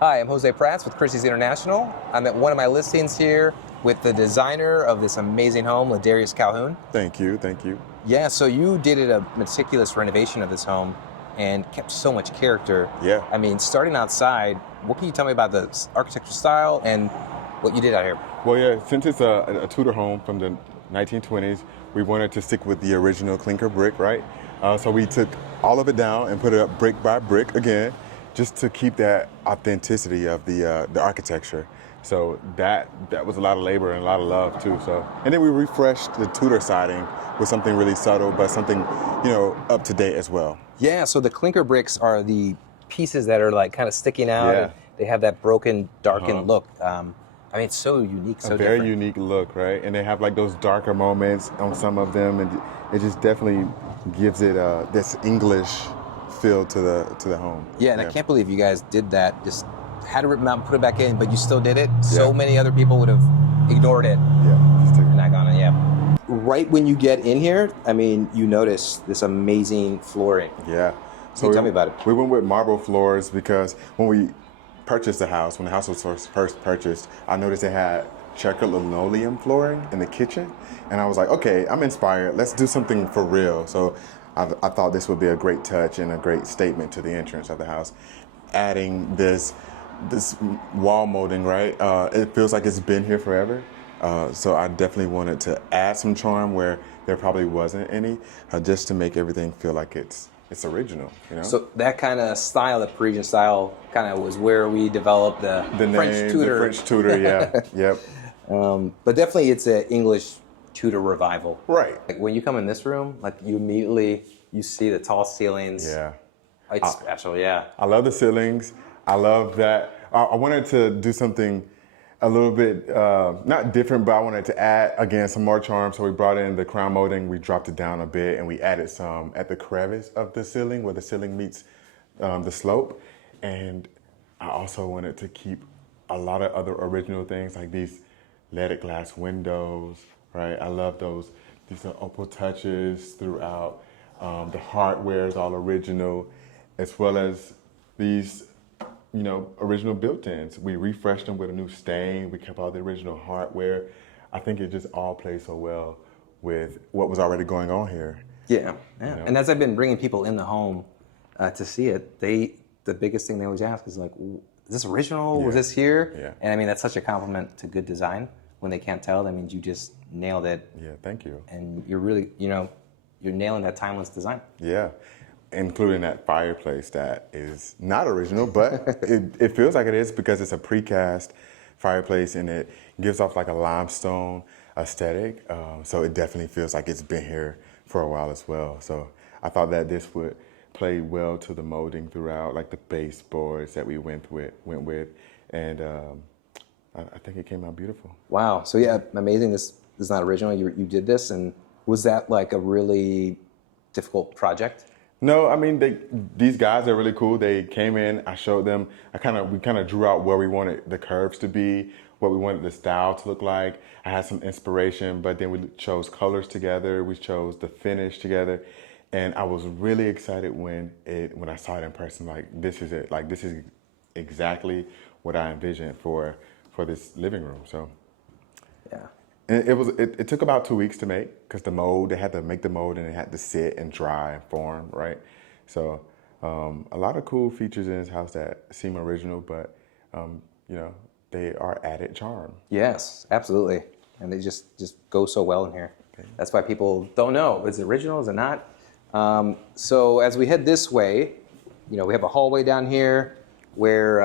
Hi, I'm Jose Prats with Christie's International. I'm at one of my listings here with the designer of this amazing home, LaDarius Calhoum. Thank you, thank you. Yeah, so you did a meticulous renovation of this home and kept so much character. Yeah. I mean, starting outside, what can you tell me about the architecture style and what you did out here? Well, yeah, since it's a Tudor home from the 1920s, we wanted to stick with the original clinker brick, right? So we took all of it down and put it up brick by brick again, just to keep that authenticity of the architecture. So that was a lot of labor and a lot of love too. So, and then we refreshed the Tudor siding with something really subtle, but something, up to date as well. Yeah, so the clinker bricks are the pieces that are like kind of sticking out. Yeah. And they have that broken, darkened look. I mean, it's so unique, so a very different. unique look, right? And they have like those darker moments on some of them, and it just definitely gives it this English feel to the home. Yeah, and I can't believe you guys did that. Just had to rip them out and put it back in, but you still did it. So many other people would have ignored it. Yeah, just And not gone, yeah. Right when you get in here, I mean, you notice this amazing flooring. Yeah. So tell me about it. We went with marble floors because when we purchased the house, when the house was first purchased, I noticed it had checkered linoleum flooring in the kitchen, and I was like, okay, I'm inspired. Let's do something for real. So I thought this would be a great touch and a great statement to the entrance of the house. Adding this wall molding, right? It feels like it's been here forever. So I definitely wanted to add some charm where there probably wasn't any, just to make everything feel like it's original, So that kind of style, the Parisian style, kind of was where we developed the French Tudor. The French Tudor, yeah, yep. But definitely it's an English Tudor revival. Right. Like when you come in this room, like you see the tall ceilings. Yeah. It's special, yeah. I love the ceilings. I love that. I wanted to do something a little bit, not different, but I wanted to add, again, some more charm. So we brought in the crown molding, we dropped it down a bit, and we added some at the crevice of the ceiling, where the ceiling meets the slope. And I also wanted to keep a lot of other original things, like these leaded glass windows, right? I love these opal touches throughout. The hardware is all original, as well as these original built-ins. We refreshed them with a new stain. We kept all the original hardware. I think it just all plays so well with what was already going on here. Yeah. And as I've been bringing people in the home to see it, the biggest thing they always ask is like, is this original? Was this here? Yeah. And I mean, that's such a compliment to good design. When they can't tell, that means you just nailed it. Yeah, thank you. And you're really, you're nailing that timeless design. Yeah. Including that fireplace that is not original, but it feels like it is because it's a precast fireplace and it gives off like a limestone aesthetic. So it definitely feels like it's been here for a while as well. So I thought that this would play well to the molding throughout, like the baseboards that we went with, and I think it came out beautiful. Wow. So yeah, amazing. This is not original. You did this, and was that like a really difficult project? No, I mean these guys are really cool. They came in, I showed them. We kind of drew out where we wanted the curves to be, what we wanted the style to look like. I had some inspiration, but then we chose colors together. We chose the finish together, and I was really excited when I saw it in person. Like, this is it. Like, this is exactly what I envisioned for this living room. So yeah. And it took about 2 weeks to make, because they had to make the mold and it had to sit and dry and form, right? So a lot of cool features in this house that seem original, but they are added charm. Yes, absolutely. And they just go so well in here. Okay. That's why people don't know, is it original, is it not? So as we head this way, we have a hallway down here where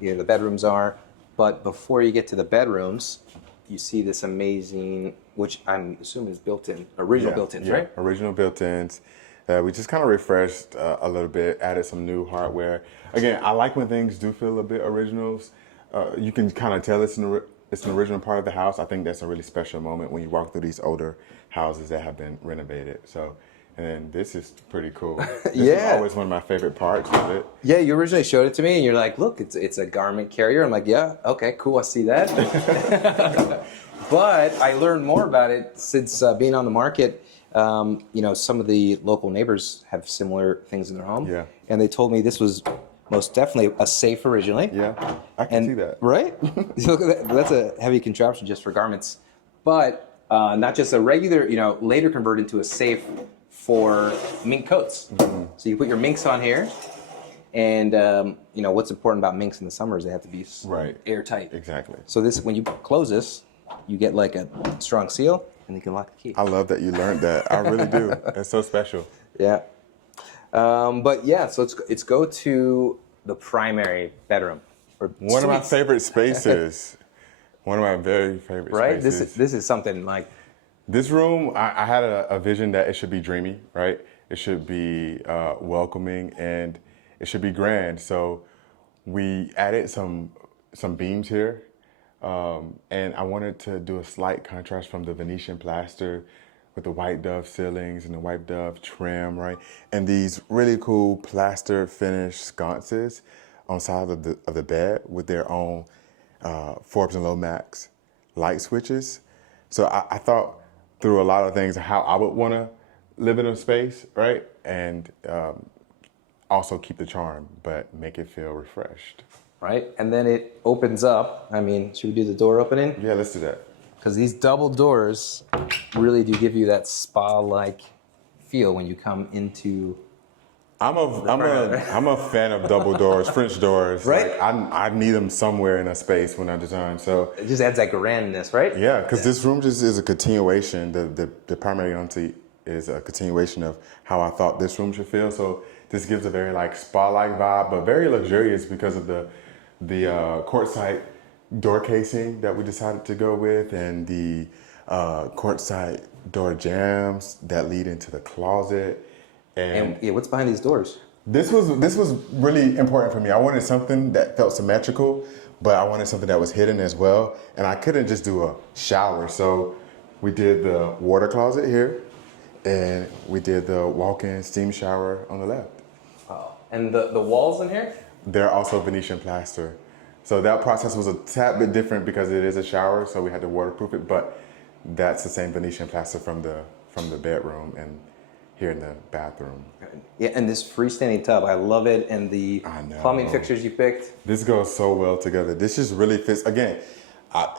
the bedrooms are, but before you get to the bedrooms, you see this amazing, which I'm assuming is built-in, original built-ins, right? Original built-ins. We just kind of refreshed a little bit, added some new hardware. Again, I like when things do feel a bit originals. You can kind of tell it's an original part of the house. I think that's a really special moment when you walk through these older houses that have been renovated. So, and this is pretty cool. This is always one of my favorite parts of it. Yeah, you originally showed it to me and you're like, look, it's a garment carrier. I'm like, yeah, okay, cool, I see that. But I learned more about it since being on the market. Some of the local neighbors have similar things in their home. Yeah. And they told me this was most definitely a safe originally. Yeah, I can see that. Right? Look at that. That's a heavy contraption just for garments. But not just a regular, later converted to a safe for mink coats. Mm-hmm. So you put your minks on here. And, what's important about minks in the summer is they have to be airtight. Exactly. So this, when you close this, you get like a strong seal and you can lock the key. I love that you learned that. I really do. It's so special. Yeah. So it's go to the primary bedroom. One of my favorite spaces. One of my very favorite spaces. Right? This is something like... This room, I had a vision that it should be dreamy, right? It should be welcoming and it should be grand. So we added some beams here. And I wanted to do a slight contrast from the Venetian plaster with the white dove ceilings and the white dove trim, right? And these really cool plaster finished sconces on the side of the bed with their own Forbes and Lomax light switches. So I thought through a lot of things how I would want to live in a space, right? And also keep the charm, but make it feel refreshed. Right? And then it opens up. Should we do the door opening? Yeah, let's do that. Because these double doors really do give you that spa-like feel when you come into... I'm a fan of double doors, French doors. Right? Like, I need them somewhere in a space when I design. So it just adds that grandness, right? Yeah, because this room just is a continuation. The primary ensuite is a continuation of how I thought this room should feel. So this gives a very like spa-like vibe, but very luxurious because of the quartzite door casing that we decided to go with, and the quartzite door jambs that lead into the closet. And what's behind these doors? This was really important for me. I wanted something that felt symmetrical, but I wanted something that was hidden as well. And I couldn't just do a shower. So we did the water closet here, and we did the walk-in steam shower on the left. Wow. And the walls in here? They're also Venetian plaster. So that process was a tad bit different because it is a shower, so we had to waterproof it, but that's the same Venetian plaster from the bedroom and here in the bathroom. Yeah, and this freestanding tub, I love it, and the plumbing fixtures you picked. This goes so well together. This just really fits. Again,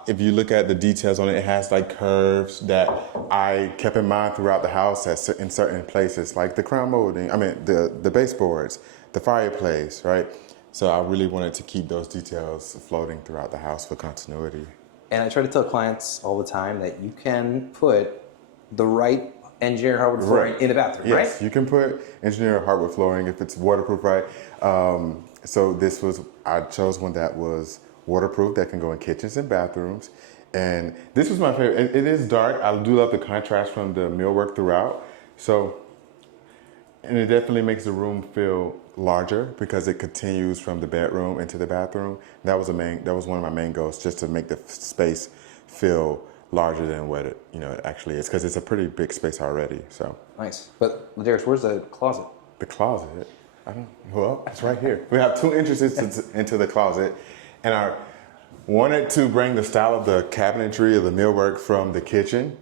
if you look at the details on it, it has like curves that I kept in mind throughout the house in certain places, like the crown molding, the baseboards, the fireplace, right? So I really wanted to keep those details floating throughout the house for continuity. And I try to tell clients all the time that you can put the right engineered hardwood flooring in the bathroom, right? Yes, you can put engineered hardwood flooring if it's waterproof, right? So I chose one that was waterproof that can go in kitchens and bathrooms. And this was my favorite. It is dark. I do love the contrast from the millwork throughout. And it definitely makes the room feel larger because it continues from the bedroom into the bathroom. That was one of my main goals, just to make the space feel larger than what it actually is, because it's a pretty big space already. So nice. But LaDarius, where's the closet? The closet? It's right here. We have two entrances into the closet, and I wanted to bring the style of the cabinetry of the millwork from the kitchen,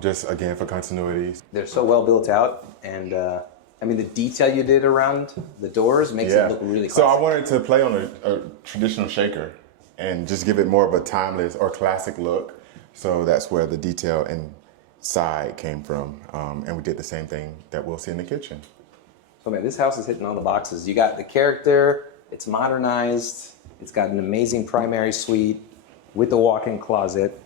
just again for continuity. They're so well built out, and the detail you did around the doors makes it look really classic. So I wanted to play on a traditional shaker and just give it more of a timeless or classic look. So that's where the detail inside came from. And we did the same thing that we'll see in the kitchen. So man, this house is hitting all the boxes. You got the character, it's modernized, it's got an amazing primary suite with the walk-in closet.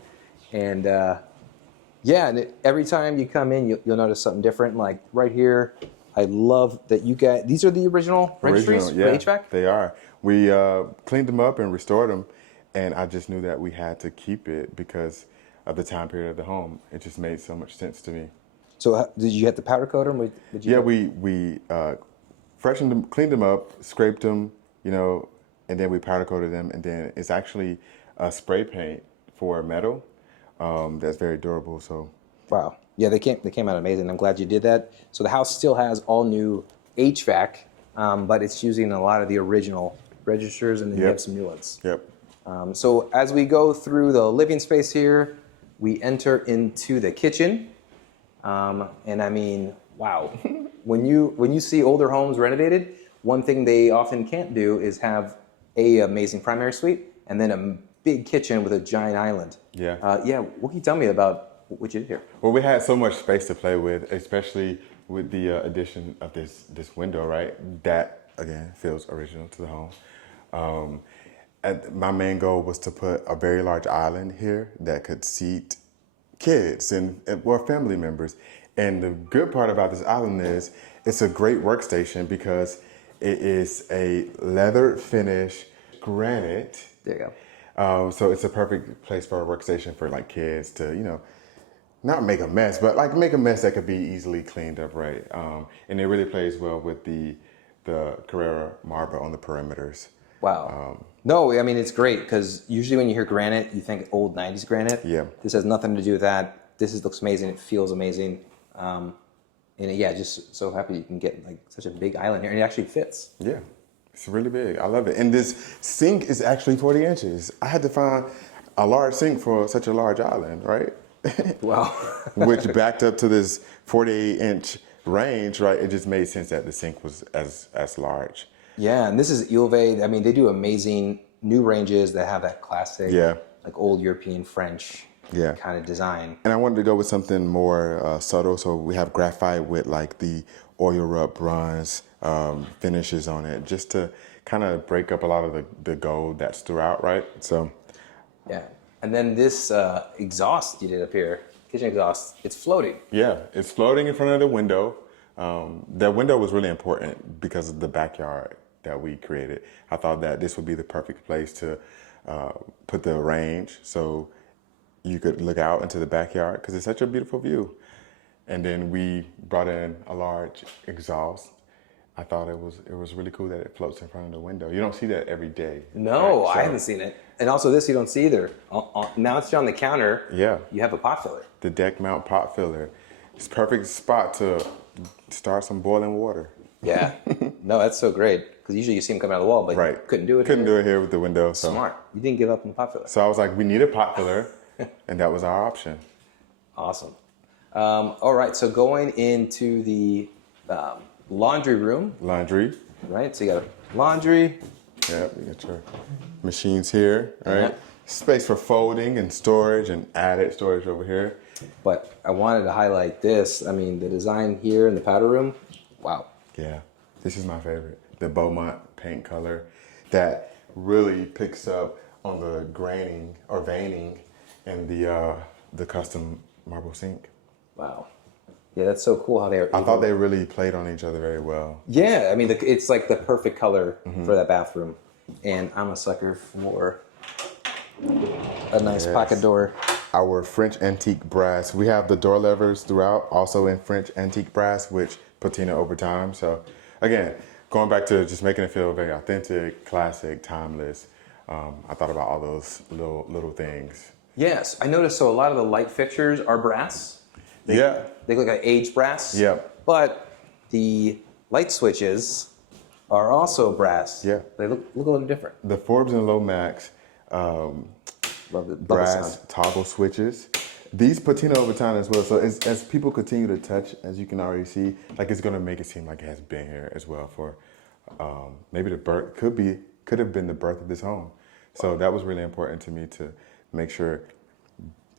And and every time you come in, you'll notice something different. Like right here, I love that you got, these are the original registries for HVAC? They are. We cleaned them up and restored them. And I just knew that we had to keep it because of the time period of the home. It just made so much sense to me. So did you have to powder coat them? We freshened them, cleaned them up, scraped them, and then we powder coated them. And then it's actually a spray paint for metal that's very durable. So wow, yeah, they came out amazing. I'm glad you did that. So the house still has all new HVAC, but it's using a lot of the original registers, and then you have some new ones. Yep. So as we go through the living space here, we enter into the kitchen. Wow. When you see older homes renovated, one thing they often can't do is have a amazing primary suite and then a big kitchen with a giant island. Yeah. What can you tell me about what you did here? Well, we had so much space to play with, especially with the addition of this window, right? That, again, feels original to the home. My main goal was to put a very large island here that could seat kids and or family members. And the good part about this island is it's a great workstation because it is a leather finish granite. There you go. So it's a perfect place for a workstation for like kids to, not make a mess, but like make a mess that could be easily cleaned up, right? And it really plays well with the Carrara marble on the perimeters. Wow. No, I mean, it's great because usually when you hear granite, you think old 90s granite. Yeah. This has nothing to do with that. Looks amazing. It feels amazing. Just so happy you can get like such a big island here and it actually fits. Yeah, it's really big. I love it. And this sink is actually 40 inches. I had to find a large sink for such a large island, right? Wow. Which backed up to this 48-inch range, right? It just made sense that the sink was as large. Yeah, and this is BIvd. I mean, they do amazing new ranges that have that classic, like old European French kind of design. And I wanted to go with something more subtle. So we have graphite with like the oil rub bronze finishes on it, just to kind of break up a lot of the gold that's throughout, right? So. Yeah. And then this exhaust you did up here, kitchen exhaust, it's floating. Yeah, it's floating in front of the window. That window was really important because of the backyard that we created. I thought that this would be the perfect place to put the range so you could look out into the backyard because it's such a beautiful view. And then we brought in a large exhaust. I thought it was really cool that it floats in front of the window. You don't see that every day. No, right? So, I haven't seen it. And also this you don't see either. Now it's on the counter. Yeah. You have a pot filler. The deck mount pot filler. It's a perfect spot to start some boiling water. Yeah. No, that's so great. Because usually you see them come out of the wall, but you couldn't do it Couldn't do it here with the window. So. Smart. You didn't give up on the pot filler. So I was like, we need a pot filler. And that was our option. Awesome. All right, so going into the laundry room. Laundry. Right, so you got laundry. Yeah, you got your machines here, right? Space for folding and storage and added storage over here. But I wanted to highlight this. I mean, the design here in the powder room, wow. Yeah, this is my favorite. The Beaumont paint color that really picks up on the graining or veining in the custom marble sink. Wow. Yeah, that's so cool how they are. I thought they really played on each other very well. Yeah, I mean, it's like the perfect color for that bathroom. And I'm a sucker for a nice pocket door. Our French antique brass. We have the door levers throughout, also in French antique brass, which patina over time. So again, going back to just making it feel very authentic, classic, timeless. I thought about all those little things. Yes, I noticed. So a lot of the light fixtures are brass. They look like aged brass. Yeah. But the light switches are also brass. Yeah. They look a little different. The Forbes and Lomax Love the brass sound. toggle switches. These patina over time as well. So as people continue to touch, as you can already see, like it's gonna make it seem like it has been here as well for maybe the birth could have been the birth of this home. So that was really important to me to make sure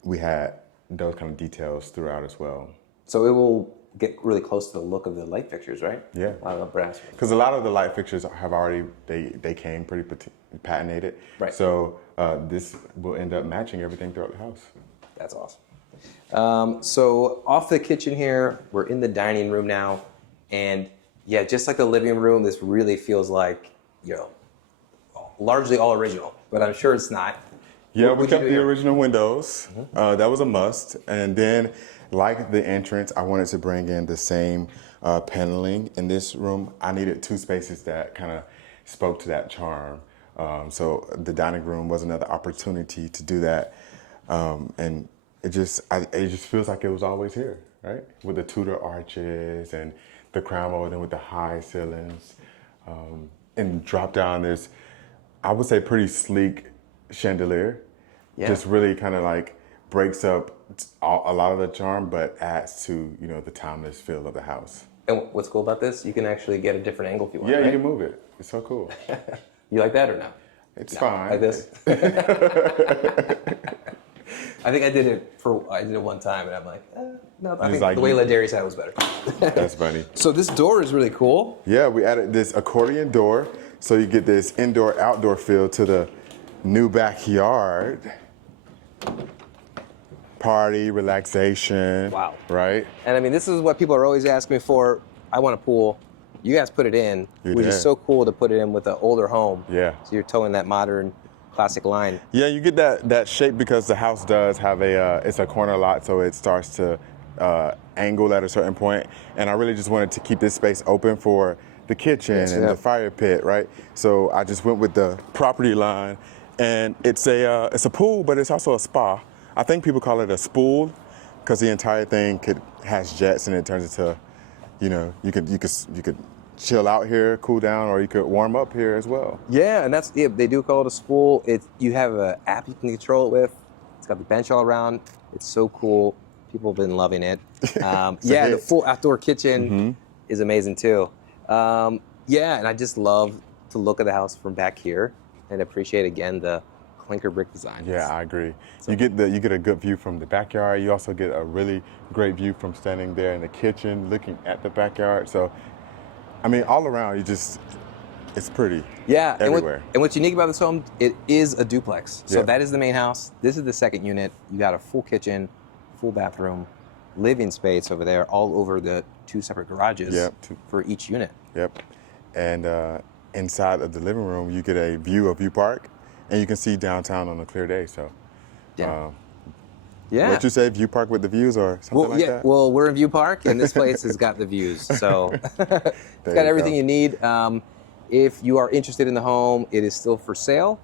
we had those kind of details throughout as well. So it will get really close to the look of the light fixtures, right? Yeah. A lot of the brass. Because a lot of the light fixtures have already, they came pretty patinated. Right. So this will end up matching everything throughout the house. That's awesome. So off the kitchen here, we're in the dining room now. And yeah, just like the living room, this really feels like, largely all original, but I'm sure it's not. Yeah, we kept the original windows. That was a must. And then, like the entrance, I wanted to bring in the same paneling in this room. I needed two spaces that kind of spoke to that charm. So the dining room was another opportunity to do that. And it just feels like it was always here, right? With the Tudor arches and the crown molding with the high ceilings. And drop down this, I would say, pretty sleek chandelier. Yeah. Just really kind of like breaks up a lot of the charm, but adds to, the timeless feel of the house. And what's cool about this, you can actually get a different angle if you want. Yeah, right? you can move it. It's so cool. You like that or no? It's fine. Like this? I think I did it one time, and I'm like, no, I think like the way LaDarius had it was better. That's funny. So this door is really cool. Yeah, we added this accordion door, so you get this indoor-outdoor feel to the new backyard. Party, relaxation. Wow. Right? And I mean, this is what people are always asking me for. I want a pool. You guys put it in, which is did. so cool to put it in with an older home. Yeah. So you're towing that modern, classic line. Yeah, you get that shape because the house does have it's a corner lot, so it starts to angle at a certain point. And I really just wanted to keep this space open for the kitchen and the fire pit, right? So I just went with the property line, and it's a pool, but it's also a spa. I think people call it a spool because the entire thing has jets, and it turns into, you could chill out here, cool down, or you could warm up here as well. Yeah, and they do call it a spool. You have an app you can control it with. It's got the bench all around. It's so cool. People have been loving it. The full outdoor kitchen is amazing too. And I just love to look at the house from back here and appreciate again the clinker brick design. Yeah, I agree. You get a good view from the backyard. You also get a really great view from standing there in the kitchen, looking at the backyard. So, I mean, all around, it's pretty. Yeah, everywhere. And what's unique about this home, it is a duplex. So Yeah. that is the main house. This is the second unit. You got a full kitchen, full bathroom, living space over there, all over the two separate garages for each unit. Yep. And inside of the living room, you get a view of View Park, and you can see downtown on a clear day. So, what you say, View Park with the views or something like that? Well, we're in View Park, and this place has got the views. So it's got everything you need. If you are interested in the home, it is still for sale.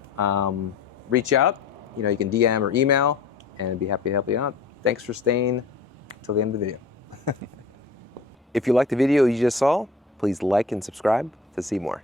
Reach out. You can DM or email, and be happy to help you out. Thanks for staying till the end of the video. If you liked the video you just saw, please like and subscribe to see more.